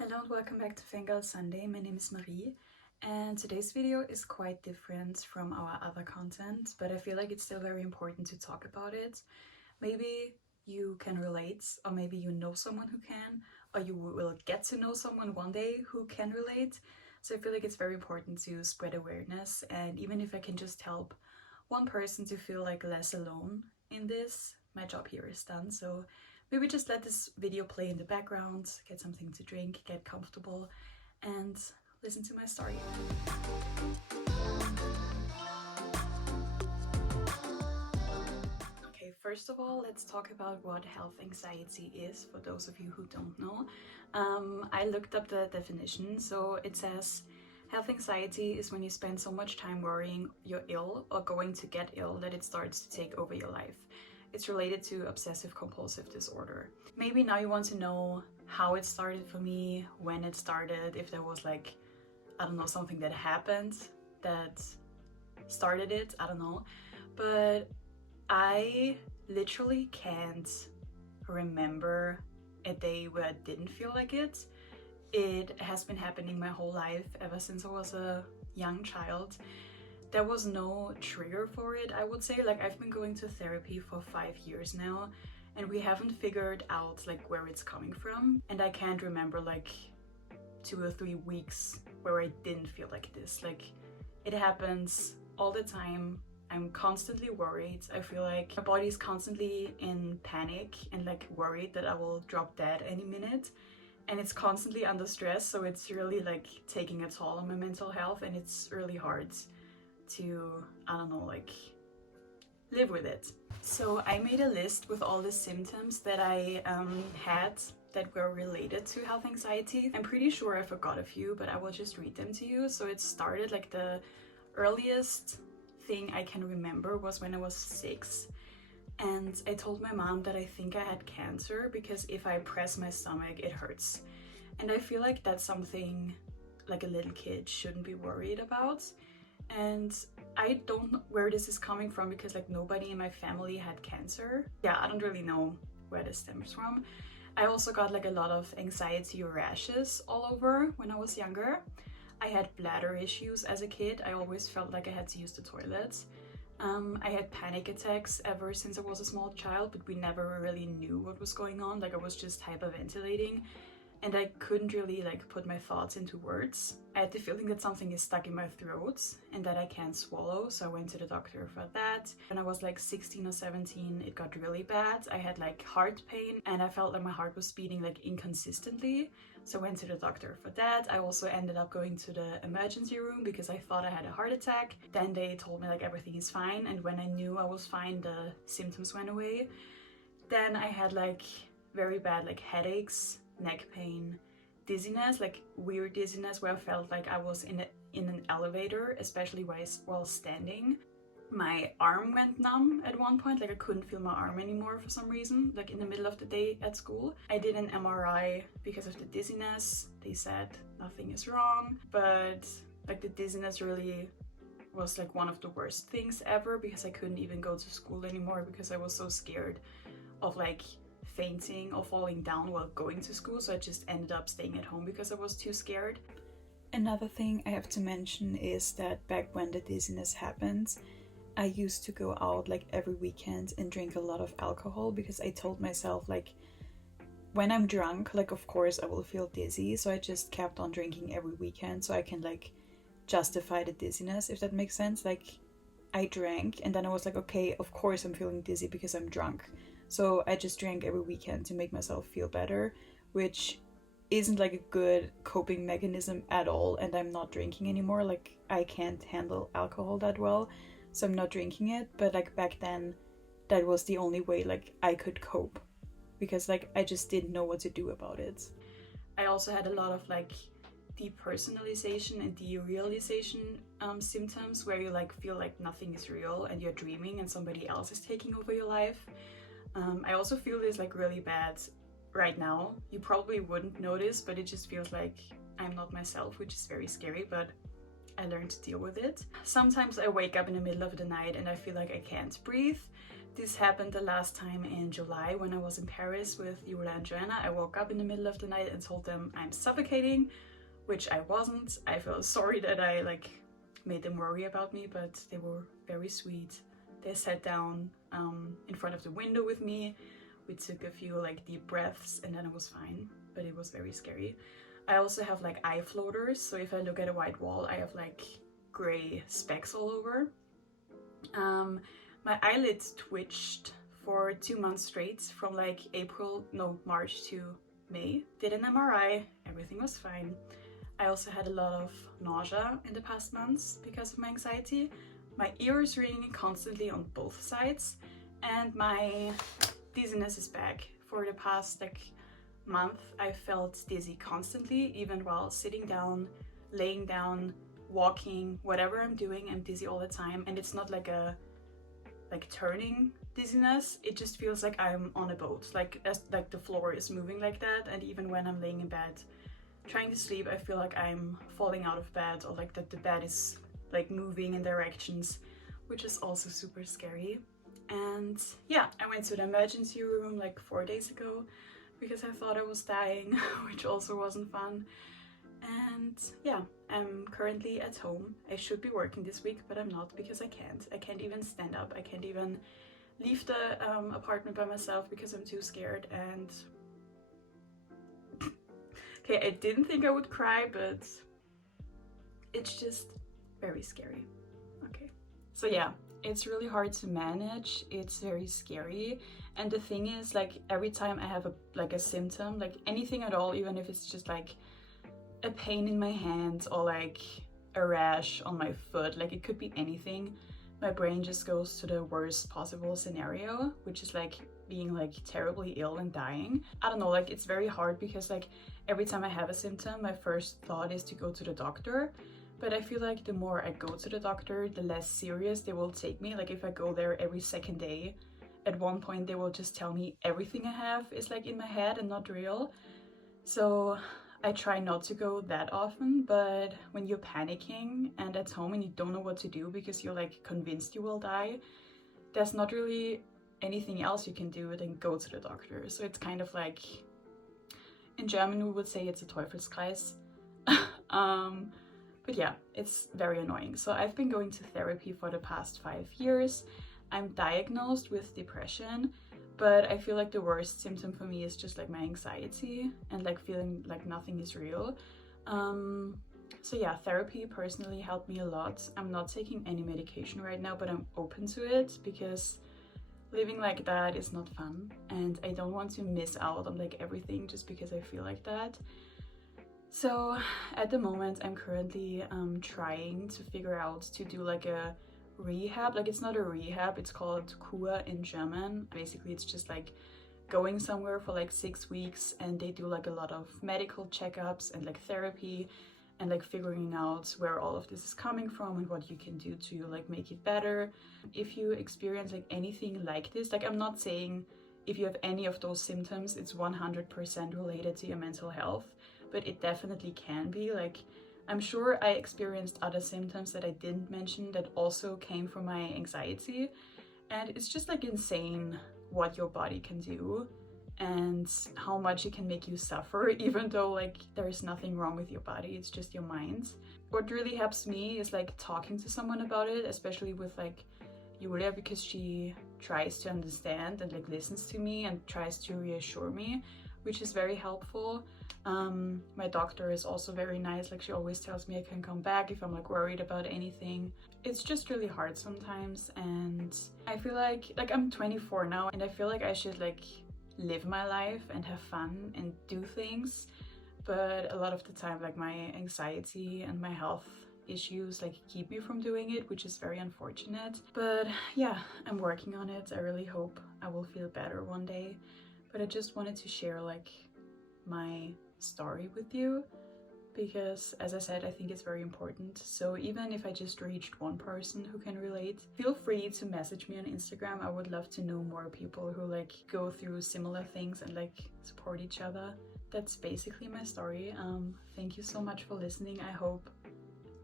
Hello and welcome back to Fangirl Sunday. My name is Marie and today's video is quite different from our other content, but I feel like it's still very important to talk about it. Maybe you can relate, or maybe you know someone who can, or you will get to know someone one day who can relate. So I feel like it's very important to spread awareness, and even if I can just help one person to feel like less alone in this, my job here is done. So maybe just let this video play in the background, get something to drink, get comfortable, and listen to my story. Okay, first of all, let's talk about what health anxiety is, for those of you who don't know. I looked up the definition, so it says health anxiety is when you spend so much time worrying you're ill or going to get ill that it starts to take over your life. It's related to obsessive compulsive disorder. Maybe now you want to know how it started for me, when it started, if there was like, I don't know, something that happened that started it, I don't know. But I literally can't remember a day where I didn't feel like it. It has been happening my whole life, ever since I was a young child. There was no trigger for it, I would say. Like, I've been going to therapy for 5 years now, and we haven't figured out like where it's coming from. And I can't remember like 2 or 3 weeks where I didn't feel like this. Like, it happens all the time. I'm constantly worried. I feel like my body is constantly in panic and like worried that I will drop dead any minute. And it's constantly under stress, so it's really like taking a toll on my mental health, and it's really hard to, I don't know, like live with it. So I made a list with all the symptoms that I had that were related to health anxiety. I'm pretty sure I forgot a few, but I will just read them to you. So it started, like, the earliest thing I can remember was when I was 6. And I told my mom that I think I had cancer because if I press my stomach, it hurts. And I feel like that's something like a little kid shouldn't be worried about. And I don't know where this is coming from because like nobody in my family had cancer. Yeah, I don't really know where this stems from. I also got like a lot of anxiety rashes all over when I was younger. I had bladder issues as a kid. I always felt like I had to use the toilet. I had panic attacks ever since I was a small child, but we never really knew what was going on. Like, I was just hyperventilating and I couldn't really like put my thoughts into words. I had the feeling that something is stuck in my throat and that I can't swallow, so I went to the doctor for that. When I was like 16 or 17, it got really bad. I had like heart pain and I felt like my heart was beating like inconsistently, so I went to the doctor for that. I also ended up going to the emergency room because I thought I had a heart attack. Then they told me like everything is fine, and when I knew I was fine, the symptoms went away. Then I had like very bad like headaches, neck pain, dizziness, like weird dizziness where I felt like I was in an elevator, especially while standing. My arm went numb at one point, like I couldn't feel my arm anymore for some reason, like in the middle of the day at school. I did an MRI because of the dizziness. They said nothing is wrong, but like the dizziness really was like one of the worst things ever because I couldn't even go to school anymore because I was so scared of like fainting or falling down while going to school, so I just ended up staying at home because I was too scared. Another thing I have to mention is that back when the dizziness happened, I used to go out like every weekend and drink a lot of alcohol because I told myself like when I'm drunk, like of course I will feel dizzy, so I just kept on drinking every weekend so I can like justify the dizziness, if that makes sense. Like, I drank and then I was like, okay, of course I'm feeling dizzy because I'm drunk. So I just drank every weekend to make myself feel better, which isn't like a good coping mechanism at all. And I'm not drinking anymore. Like, I can't handle alcohol that well, so I'm not drinking it. But like back then, that was the only way like I could cope because like I just didn't know what to do about it. I also had a lot of like depersonalization and derealization symptoms where you like feel like nothing is real and you're dreaming and somebody else is taking over your life. I also feel this like really bad right now. You probably wouldn't notice, but it just feels like I'm not myself, which is very scary, but I learned to deal with it. Sometimes I wake up in the middle of the night and I feel like I can't breathe. This happened the last time in July when I was in Paris with Yula and Joanna. I woke up in the middle of the night and told them I'm suffocating, which I wasn't. I feel sorry that I like made them worry about me, but they were very sweet. They sat down in front of the window with me. We took a few like deep breaths and then it was fine, but it was very scary. I also have like eye floaters, so if I look at a white wall, I have like gray specks all over. My eyelids twitched for 2 months straight from like March to May. Did an MRI, everything was fine. I also had a lot of nausea in the past months because of my anxiety. My ears ringing constantly on both sides, and my dizziness is back. For the past like month, I felt dizzy constantly, even while sitting down, laying down, walking, whatever I'm doing, I'm dizzy all the time. And it's not like a turning dizziness, it just feels like I'm on a boat, like the floor is moving like that. And even when I'm laying in bed trying to sleep, I feel like I'm falling out of bed, or like that the bed is like moving in directions, which is also super scary. And yeah, I went to the emergency room like 4 days ago because I thought I was dying, which also wasn't fun. And yeah, I'm currently at home. I should be working this week, but I'm not because I can't even stand up. I can't even leave the apartment by myself because I'm too scared. And okay, I didn't think I would cry, but it's just very scary. Okay, so yeah, it's really hard to manage. It's very scary. And the thing is, like, every time I have a symptom, like anything at all, even if it's just like a pain in my hand or like a rash on my foot, like it could be anything, my brain just goes to the worst possible scenario, which is like being like terribly ill and dying. I don't know, like it's very hard because like every time I have a symptom, my first thought is to go to the doctor. But I feel like the more I go to the doctor, the less serious they will take me. Like if I go there every second day, at one point they will just tell me everything I have is like in my head and not real. So I try not to go that often, but when you're panicking and at home and you don't know what to do because you're like convinced you will die, there's not really anything else you can do than go to the doctor. So it's kind of like, in German we would say it's a Teufelskreis. But yeah, it's very annoying. So I've been going to therapy for the past 5 years. I'm diagnosed with depression, but I feel like the worst symptom for me is just like my anxiety and like feeling like nothing is real. So yeah, therapy personally helped me a lot. I'm not taking any medication right now, but I'm open to it because living like that is not fun and I don't want to miss out on like everything just because I feel like that. So at the moment I'm currently trying to figure out to do like a rehab. Like it's not a rehab, it's called Kur in German. Basically it's just like going somewhere for like 6 weeks and they do like a lot of medical checkups and like therapy and like figuring out where all of this is coming from and what you can do to like make it better. If you experience like anything like this, like I'm not saying if you have any of those symptoms it's 100% related to your mental health, but it definitely can be. Like I'm sure I experienced other symptoms that I didn't mention that also came from my anxiety, and it's just like insane what your body can do and how much it can make you suffer, even though like there is nothing wrong with your body, it's just your mind. What really helps me is like talking to someone about it, especially with like Julia, because she tries to understand and like listens to me and tries to reassure me, which is very helpful. My doctor is also very nice, like she always tells me I can come back if I'm like worried about anything. It's just really hard sometimes, and I feel like I'm 24 now and I feel like I should like live my life and have fun and do things, but a lot of the time like my anxiety and my health issues like keep me from doing it, which is very unfortunate. But yeah, I'm working on it. I really hope I will feel better one day. But I just wanted to share like my story with you because, as I said, I think it's very important. So even if I just reached one person who can relate, feel free to message me on Instagram. I would love to know more people who like go through similar things and like support each other. That's basically my story. Thank you so much for listening. I hope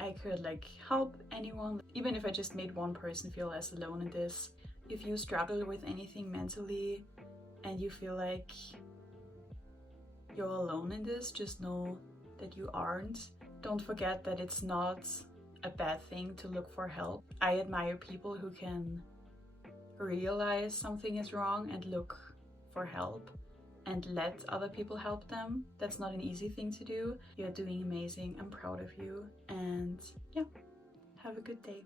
I could like help anyone, even if I just made one person feel less alone in this. If you struggle with anything mentally and you feel like you're alone in this, just know that you aren't. Don't forget that it's not a bad thing to look for help. I admire people who can realize something is wrong and look for help and let other people help them. That's not an easy thing to do. You're doing amazing. I'm proud of you. And yeah, have a good day.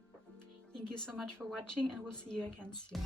Thank you so much for watching, and we'll see you again soon.